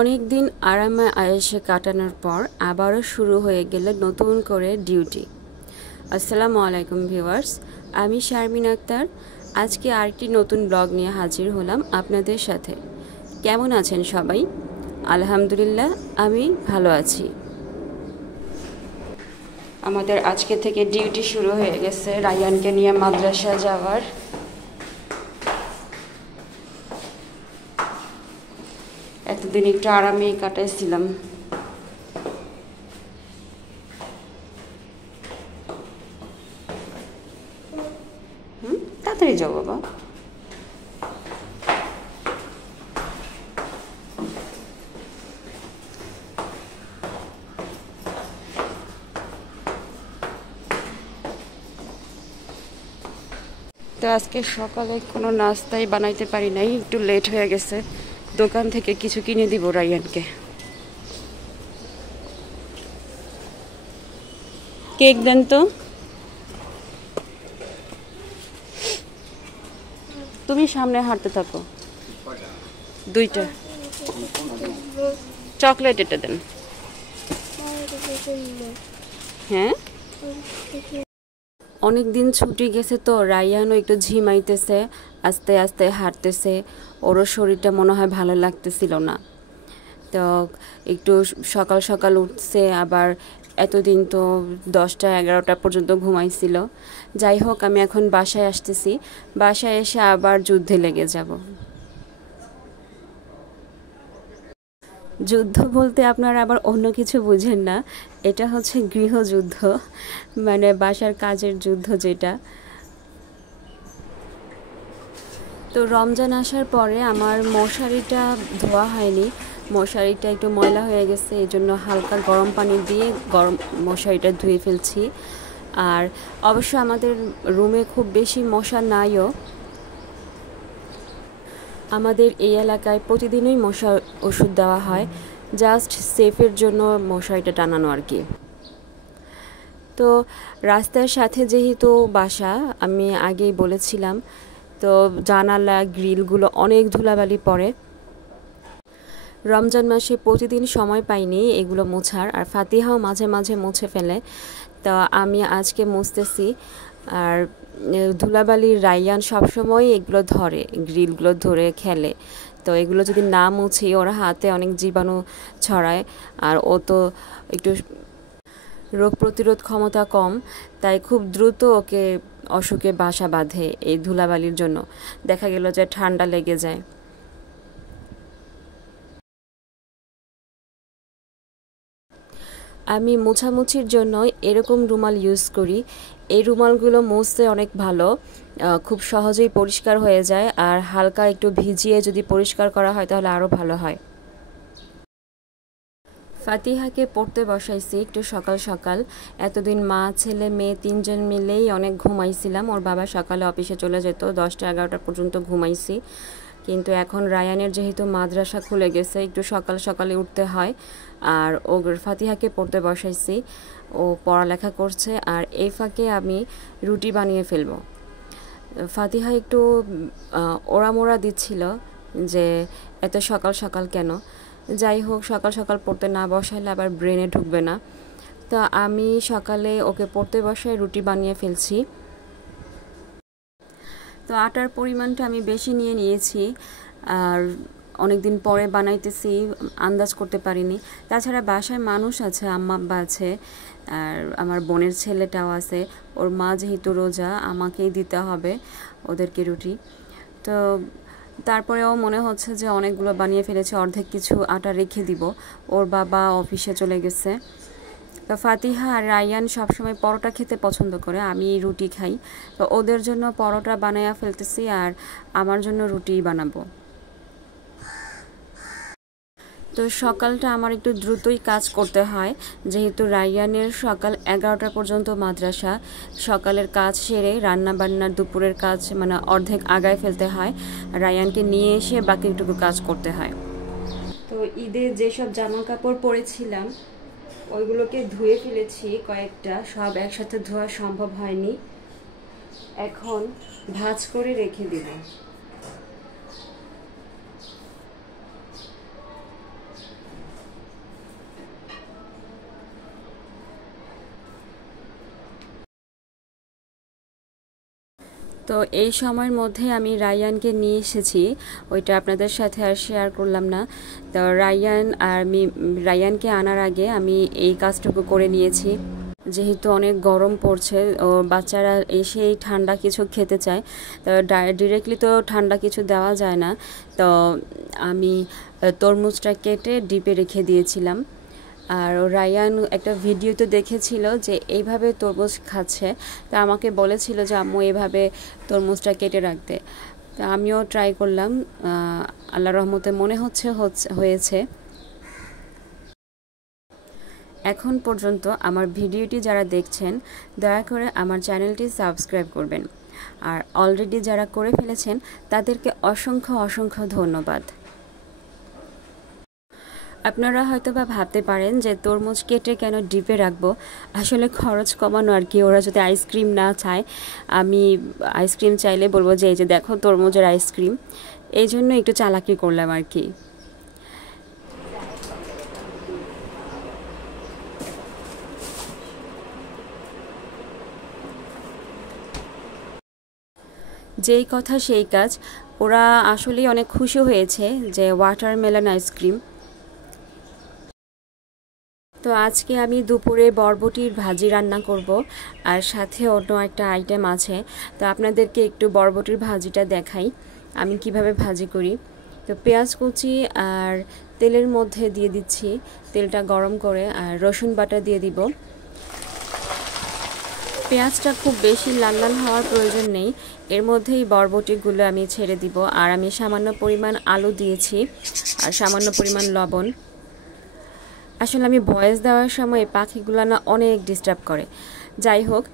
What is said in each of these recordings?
অনেক দিন আরামে আয়েশে কাটানোর পর আবারও শুরু হয়ে গেল নতুন করে ডিউটি। আসসালামু আলাইকুম ভিউয়ার্স, আমি শারমিন আক্তার। আজকে আরেকটি নতুন ব্লগ নিয়ে হাজির হলাম আপনাদের সাথে। কেমন আছেন সবাই? আলহামদুলিল্লাহ, আমি ভালো আছি। আমাদের আজকে থেকে ডিউটি শুরু হয়ে গেছে রায়ানকে নিয়ে মাদ্রাসা যাওয়ার। এতদিন একটু আরামেই কাটাইছিলাম। তাড়াতাড়ি যাও বাবা। তো আজকে সকালে কোনো নাস্তাই বানাইতে পারি নাই, একটু লেট হয়ে গেছে। দোকান থেকে কিছু কিনে দিব রায়ানকে। কেক দেন তো। তুমি সামনে হাঁটতে থাকো। দুইটা চকলেট এটা দেন। হ্যাঁ, অনেক দিন ছুটি গেছে তো রায়ানও একটু ঝিমাইতেছে, আস্তে আস্তে হাঁটতেছে। ওরও শরীরটা মনে হয় ভালো লাগতেছিল না, তো একটু সকাল সকাল উঠছে। আবার এতদিন তো 10টা 11টা পর্যন্ত ঘুমাইছিল। যাই হোক, আমি এখন বাসায় আসতেছি। বাসায় এসে আবার যুদ্ধে লেগে যাব। যুদ্ধ বলতে আপনারা আবার অন্য কিছু বুঝেন না, এটা হচ্ছে গৃহযুদ্ধ, মানে বাসার কাজের যুদ্ধ যেটা। তো রমজান আসার পরে আমার মশারিটা ধোয়া হয়নি, মশারিটা একটু ময়লা হয়ে গেছে, এই জন্য হালকা গরম পানি দিয়ে মশারিটা ধুয়ে ফেলছি। আর অবশ্য আমাদের রুমে খুব বেশি মশা নাইও। আমাদের এই এলাকায় প্রতিদিনই মশার ওষুধ দেওয়া হয়, জাস্ট সেফের জন্য মশারিটা টানানো আর কি। তো রাস্তার সাথে যেহেতু বাসা, আমি আগেই বলেছিলাম, তো জানালা গ্রিলগুলো অনেক ধুলাবালি পড়ে। রমজান মাসে প্রতিদিন সময় পাইনি এগুলো মোছার, আর ফাতিহাও মাঝে মাঝে মুছে ফেলে। তো আমি আজকে মুছতেছি। আর ধুলাবালির রায়ান সবসময় এগুলো ধরে, গ্রিলগুলো ধরে খেলে। তো এগুলো যদি না মুছি ওরা হাতে অনেক জীবাণু ছড়ায়, আর ও তো একটু রোগ প্রতিরোধ ক্ষমতা কম, তাই খুব দ্রুত ওকে অসুখে বাসা বাঁধে এই ধুলাবালির জন্য। দেখা গেল যে ঠান্ডা লেগে যায়। আমি মোছামুছির জন্য এরকম রুমাল ইউজ করি। এই রুমালগুলো মুছতে অনেক ভালো, খুব সহজেই পরিষ্কার হয়ে যায়। আর হালকা একটু ভিজিয়ে যদি পরিষ্কার করা হয় তাহলে আরও ভালো হয়। ফাতিহাকে পড়তে বসাইছি একটু সকাল সকাল। এতদিন মা ছেলে মেয়ে 3জন মিলেই অনেক ঘুমাইছিলাম। ওর বাবা সকালে অফিসে চলে যেত, 10টা 11টা পর্যন্ত ঘুমাইছি। কিন্তু এখন রায়ানের যেহেতু মাদ্রাসা খুলে গেছে, একটু সকাল সকালে উঠতে হয়। আর ও ফাতিহাকে পড়তে বসাইছি, ও পড়ালেখা করছে। আর এই ফাঁকে আমি রুটি বানিয়ে ফেলবো। ফাতিহা একটু ওড়ামোড়া দিচ্ছিল যে এত সকাল সকাল কেন। যাই হোক, সকাল সকাল পড়তে না বসাইলে আবার ব্রেনে ঢুকবে না। তো আমি সকালে ওকে পড়তে বসায় রুটি বানিয়ে ফেলছি। তো আটার পরিমাণটা আমি বেশি নিয়ে নিয়েছি, আর অনেক দিন পরে বানাইতেছি, আন্দাজ করতে পারিনি। তাছাড়া বাসায় মানুষ আছে, আম্মা আব্বা আছে, আর আমার বোনের ছেলেটাও আছে। ওর মা যেহেতু রোজা, আমাকেই দিতে হবে ওদেরকে রুটি। তো তারপরেও মনে হচ্ছে যে অনেকগুলো বানিয়ে ফেলেছে, অর্ধেক কিছু আটা রেখে দিব। ওর বাবা অফিসে চলে গেছে। তো ফাতিহা আর রায়ান সবসময় পরোটা খেতে পছন্দ করে, আমি রুটি খাই। তো ওদের জন্য পরোটা বানাইয়া ফেলতেছি, আর আমার জন্য রুটিই বানাবো। তো সকালটা আমার একটু দ্রুতই কাজ করতে হয়, যেহেতু রায়ানের সকাল 11টা পর্যন্ত মাদ্রাসা। সকালের কাজ সেরে রান্না বান্নার দুপুরের কাজ মানে অর্ধেক আগায় ফেলতে হয়, রায়ানকে নিয়ে এসে বাকিটুকু কাজ করতে হয়। তো ঈদে যেসব জামা কাপড় পরেছিলাম ওইগুলোকে ধুয়ে ফেলেছি কয়েকটা, সব একসাথে ধোয়া সম্ভব হয়নি। এখন ভাঁজ করে রেখে দিব। তো এই সময়ের মধ্যে আমি রায়ানকে নিয়ে এসেছি, ওইটা আপনাদের সাথে আর শেয়ার করলাম না। তো রায়ানকে আনার আগে আমি এই কাজটুকু করে নিয়েছি, যেহেতু অনেক গরম পড়ছে ও বাচ্চারা এসেই ঠান্ডা কিছু খেতে চায়, তো ডিরেক্টলি তো ঠান্ডা কিছু দেওয়া যায় না। তো আমি তরমুজটা কেটে ডিপে রেখে দিয়েছিলাম। আর রায়ান একটা ভিডিওতে দেখেছিল যে এইভাবে তরমুজ খাচ্ছে, তা আমাকে বলেছিল যে আম্মু এইভাবে তরমুজটা কেটে রাখতে। তা আমিও ট্রাই করলাম, আল্লাহর রহমতে মনে হয়েছে। এখন পর্যন্ত আমার ভিডিওটি যারা দেখছেন দয়া করে আমার চ্যানেলটি সাবস্ক্রাইব করবেন, আর অলরেডি যারা করে ফেলেছেন তাদেরকে অসংখ্য অসংখ্য ধন্যবাদ। আপনারা হয়তো বা ভাবতে পারেন যে তরমুজ কেটে কেন ডিপে রাখবো, আসলে খরচ কমানো আর কি। ওরা যদি আইসক্রিম না চায়, আমি আইসক্রিম চাইলে বলবো যে এই যে দেখো তরমুজের আইসক্রিম, এই জন্য একটু চালাকি করলাম আর কি। যেই কথা সেই কাজ, ওরা আসলেই অনেক খুশি হয়েছে যে ওয়াটারমেলন আইসক্রিম। তো আজকে আমি দুপুরে বরবটির ভাজি রান্না করব, আর সাথে অন্য একটা আইটেম আছে। তো আপনাদেরকে একটু বরবটির ভাজিটা দেখাই আমি কিভাবে ভাজি করি। তো পেঁয়াজ কুচি আর তেলের মধ্যে দিয়ে দিচ্ছি, তেলটা গরম করে, আর রসুন বাটা দিয়ে দিব। পেঁয়াজটা খুব বেশি লাল লাল হওয়ার প্রয়োজন নেই, এর মধ্যেই বরবটিগুলো আমি ছেড়ে দিব। আর আমি সামান্য পরিমাণ আলু দিয়েছি আর সামান্য পরিমাণ লবণ। আসলে আমি ভয়েস দেওয়ার সময় পাখিগুলো না অনেক ডিস্টার্ব করে। যাই হোক,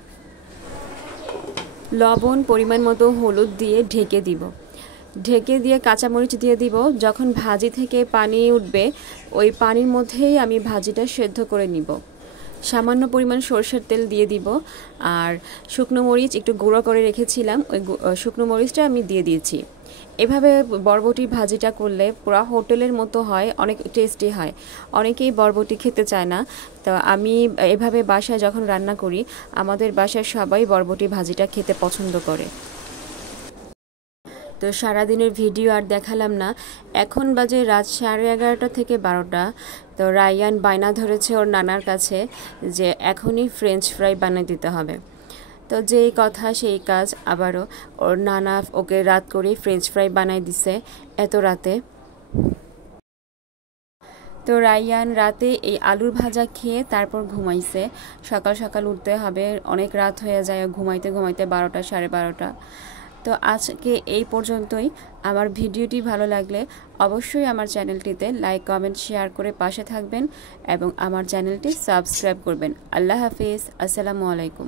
লবণ পরিমাণ মতো, হলুদ দিয়ে ঢেকে দিব। ঢেকে দিয়ে কাঁচামরিচ দিয়ে দিব। যখন ভাজি থেকে পানি উঠবে, ওই পানির মধ্যেই আমি ভাজিটা সেদ্ধ করে নিব। সামান্য পরিমাণ সরষের তেল দিয়ে দিব, আর শুকনো মরিচ একটু গুঁড়ো করে রেখেছিলাম, ওই শুকনো মরিচটা আমি দিয়ে দিয়েছি। এভাবে বরবটি ভাজিটা করলে পুরো হোটেলের মতো হয়, অনেক টেস্টি হয়। অনেকেই বরবটি খেতে চায় না, তো আমি এভাবে বাসায় যখন রান্না করি, আমাদের বাসায় সবাই বরবটি ভাজিটা খেতে পছন্দ করে। তো সারাদিনের ভিডিও আর দেখালাম না, এখন বাজে রাত 11:30 থেকে 12টা। তো রায়ান বায়না ধরেছে ওর নানার কাছে যে এখনই ফ্রেঞ্চ ফ্রাই বানিয়ে দিতে হবে। তো যেই কথা সেই কাজ, আবারও ওর নানা ওকে রাত করে ফ্রেঞ্চ ফ্রাই বানাই দিছে এত রাতে। তো রায়ান রাতে এই আলুর ভাজা খেয়ে তারপর ঘুমাইছে। সকাল সকাল উঠতে হবে, অনেক রাত হয়ে যায় ঘুমাইতে ঘুমাইতে 12টা 12:30। তো আজকে এই পর্যন্তই। আমার ভিডিওটি ভালো লাগলে অবশ্যই আমার চ্যানেলটিতে লাইক কমেন্ট শেয়ার করে পাশে থাকবেন এবং আমার চ্যানেলটি সাবস্ক্রাইব করবেন। আল্লাহ হাফিজ, আসসালামু আলাইকুম।